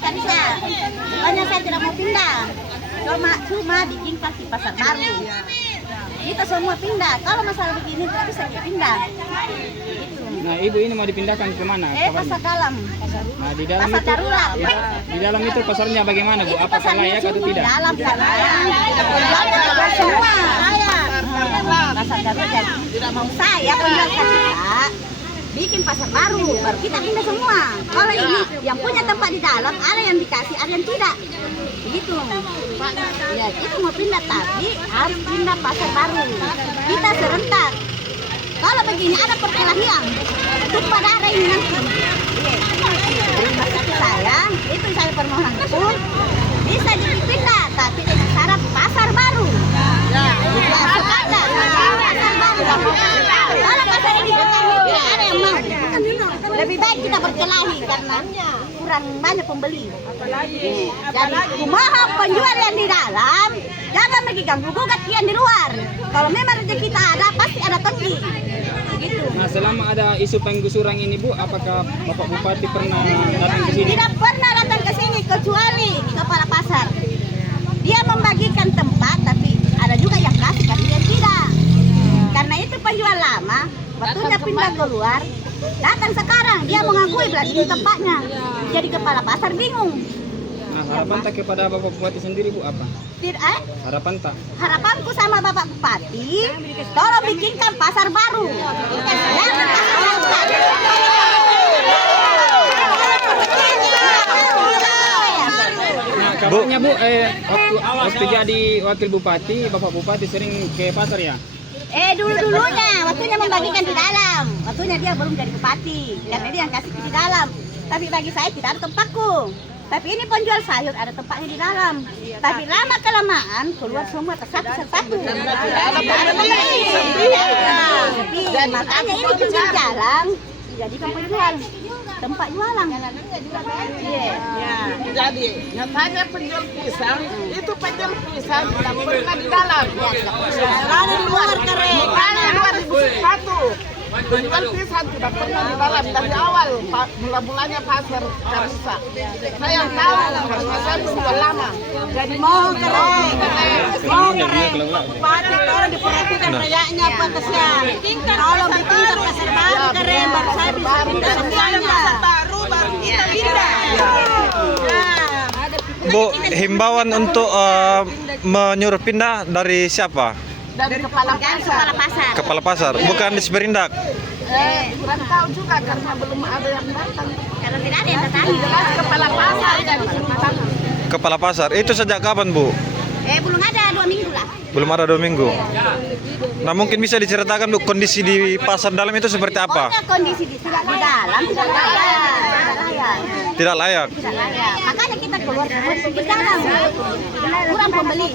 Karisa. Makanya saya tidak mau pindah. Cuma bikin kaki pasar baru. Kita semua pindah. Kalau masalah begini tidak bisa dipindah. Nah, ibu ini mau dipindahkan ke mana? Pasar dalam. Nah, di dalam Pasar itu, darurat. di dalam itu pasarnya bagaimana, Bu? Apakah layak atau tidak? Dalam semua. Pasar darurat. Tidak mau saya penjualkan kita bikin pasar baru kita pindah semua. Kalau ini yang punya tempat di dalam, ada yang dikasih, ada yang tidak. Begitu. Ya, itu mau pindah tapi harus pindah pasar baru. Kita serentak. Kalau begini ada perkelahian, tumpah darah ini nanti. Tapi saya permohonan itu bisa dipindah, tapi dengan syarat pasar baru. Pasar baru. Kalau pasar ini tidak ada yang mau. Lebih baik kita berkelahi karena kurang banyak pembeli. Jadi kumaha penjual yang di dalam, jangan lagi ganggu gugat yang di luar. Kalau memang rezeki kita ada, pasti ada toki. Gitu. Nah, selama ada isu penggusuran ini, Bu, apakah Bapak Bupati pernah datang ke sini? Tidak pernah datang ke sini kecuali di kepala pasar. Dia membagikan tempat, tapi ada juga yang kasih dia tidak. Karena itu penjual lama, waktunya pindah keluar. Datang sekarang, dia mengakui berarti di tempatnya. Jadi kepala pasar bingung. Nah, harapan tak kepada Bapak Bupati sendiri, Bu, apa? Tidak, Harapan tak? harapanku sama Bapak Bupati, tolong bikinkan pasar baru. Jangan pasar Nah, kabarnya, Bu, waktu jadi wakil bupati, Bapak Bupati sering ke pasar ya? Dulu-dulunya, waktunya membagikan di dalam. Waktunya dia belum jadi bupati, karena dia yang kasih di dalam. Tapi bagi saya tidak ada tempatku. Tapi ini penjual sayur ada tempatnya di dalam. Tapi lama kelamaan keluar semua tersatu-satu. Makanya ini pinggir jalan jadikan penjual tempat jualan. Jadi nyatanya penjual pisang itu penjual pisang tidak pernah di dalam. Ada di luar keren. Makanya 2001 penjual pisang tidak pernah di dalam dari awal mula-mulanya pasar Karisa. Saya yang tahu karena saya penjual lama. Jadi mau keren. Mau keren. Bupati tolong diperhatikan rakyatnya apa kesian. Tolong bikin pasar baru keren. Baru saya bisa pindah semuanya. Pasar baru baru kita pindah. Bu, himbauan untuk menyuruh pindah dari siapa? Dari kepala pasar. Kepala pasar, bukan di Sperindak. Kurang tahu juga karena belum ada yang datang. Karena tidak ada yang datang. Jelas kepala pasar dan Kepala pasar, itu sejak kapan, Bu? Belum ada 2 minggu lah. Belum ada 2 minggu. Nah, mungkin bisa diceritakan, Bu, kondisi di pasar dalam itu seperti apa? Pokoknya kondisi di dalam tidak layak. Tidak layak. Tidak layak. Makanya kita keluar semua di dalam. Kurang pembeli.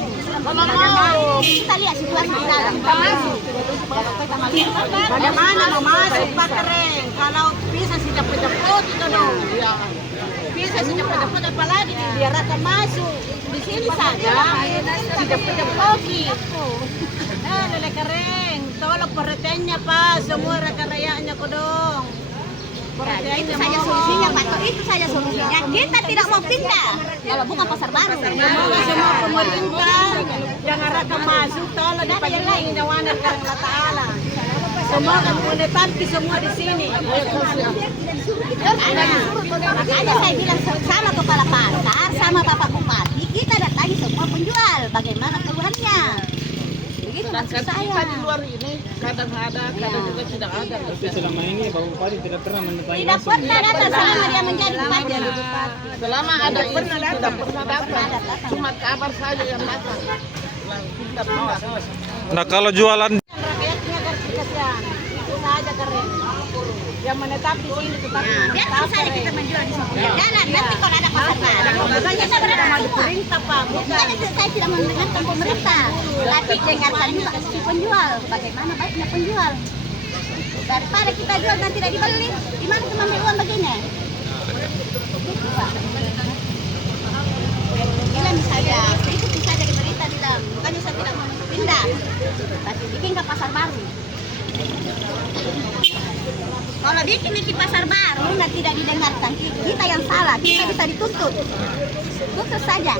Kita lihat situasi di dalam. Kita masuk. Bagaimana mau masuk Pak Keren? Kalau bisa sih cepet-cepet itu dong. Bisa sih cepet-cepet apalagi dibiarkan masuk. Di sini saja cepet-cepet gitu. Lele Keren, tolong perhatiannya Pak, semua rakyat-rakyatnya kodong. Itu saja solusinya Pak, itu saja solusinya. Kita tidak mau pindah kalau bukan pasar baru. Semoga semua pemerintah yang arahkan masuk, tolong dipakai jawanan karena Allah Ta'ala. Semoga menetapkan semua di sini. Makanya saya bilang sama kepala pasar, sama Bapak Bupati, kita datangi semua penjual. Bagaimana keluhannya? Begitu maksud saya. Di luar ini kadang ada, kadang juga tidak ada. Tapi selama ini Bapak Bupati tidak pernah mendatangi Tidak langsung. pernah datang selama dia menjadi bupati. Selama ada isu tidak pernah datang. Cuma kabar saja yang datang. Nah, kalau jualan Rakyatnya kasihan. Itu saja keren. Yang menetap di sini tetap. Biar saja kita menjual di sini. Jalan nanti kalau ada pasar baru. Kita berada di pemerintah Pak. Bukan itu saya tidak mendengarkan pemerintah. Tapi dengarkan juga si penjual. Bagaimana baiknya penjual. Daripada kita jual dan tidak dibeli, gimana cuma ambil uang begini? Bilang saja, ikuti saja di berita bilang. Bukannya saya tidak mau pindah, tapi bikin ke pasar baru. Kalau bikin pasar baru nggak tidak didengarkan, kita yang salah. kita bisa dituntut. Tuntut saja.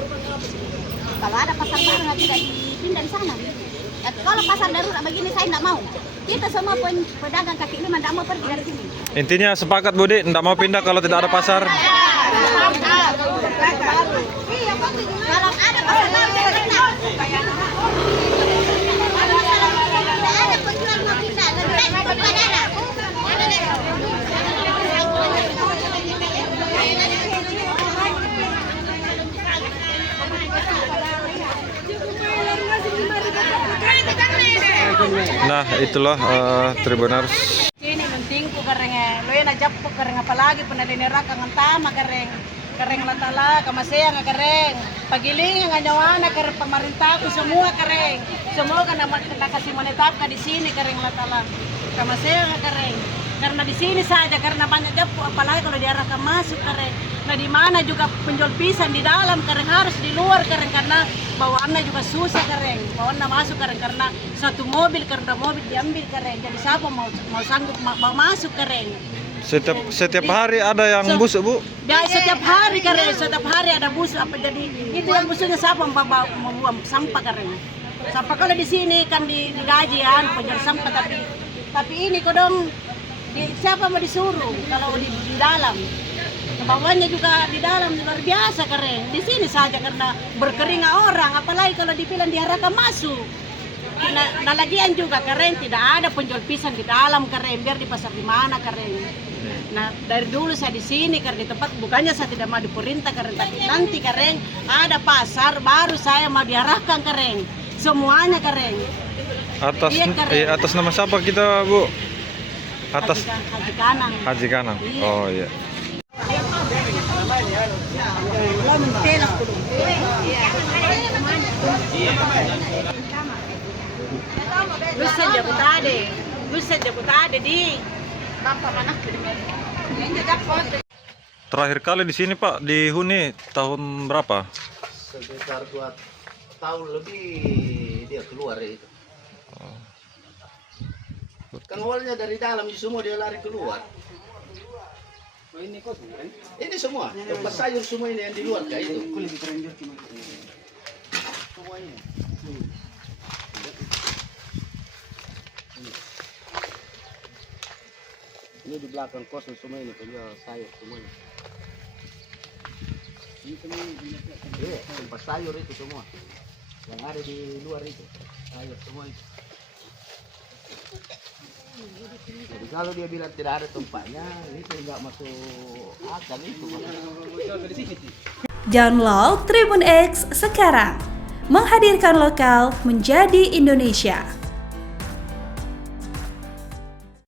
Kalau ada pasar baru tidak dipindah di sana. Ya, kalau pasar darurat begini saya tidak mau. Kita semua pedagang kaki lima tidak mau pergi dari sini. Intinya sepakat Bu Dik, tidak mau pindah kalau tidak ada pasar. Iya, kalau ada pasar baru saya pindah. Tidak ada penjual mau pindah, lebih baik bukan ada. Nah, itulah Tribuners. Ini penting ku kareng lo na jap ku kareng apalagi penadinera kangen tama kareng latala kamasea nga kareng pagiling nga nyawana kareng pemerintah ku semua kan kasih menetap di sini kareng latala kamasea nga kareng karena di sini saja karena banyak jap apalagi kalau diarahkan masuk kareng nah di mana juga penjual pisang di dalam kareng harus di luar kareng karena bawaannya juga susah kareng bawaannya masuk kareng karena satu mobil karena mobil diambil kareng jadi siapa mau sanggup mau masuk kareng Setiap hari ada yang busuk Bu? ya setiap hari kareng setiap hari ada busuk apa jadi itu yang busuknya siapa mau buang sampah kareng sampah kalau di sini kan digaji ya penjual sampah tapi ini kodong siapa mau disuruh kalau di dalam bawahnya juga di dalam luar biasa keren di sini saja karena berkering orang apalagi kalau dibilang diarahkan masuk nah lagian juga keren tidak ada penjual pisang di dalam keren biar di pasar di mana keren nah dari dulu saya di sini karena di tempat bukannya saya tidak mau diperintah keren tapi nanti keren ada pasar baru saya mau diarahkan keren semuanya keren atas nama siapa kita Bu? Atas Haji Kanang. Haji Kanang. Iya. Oh iya. Bisa jemput ade di Bapak mana? Terakhir kali di sini Pak di Huni tahun berapa? Sekitar 2 tahun lebih dia keluar itu. Kan awalnya dari dalam semua dia lari keluar. Ini semua, tempat sayur semua ini yang di luar kayak itu. Ini di belakang kosong semua ini penjual sayur semuanya. Ini semua tempat sayur itu semua. Yang ada di luar itu sayur semua itu. Jadi kalau dia bilang tidak ada tempatnya, itu nggak masuk akal itu. Download Tribun X sekarang, menghadirkan lokal menjadi Indonesia.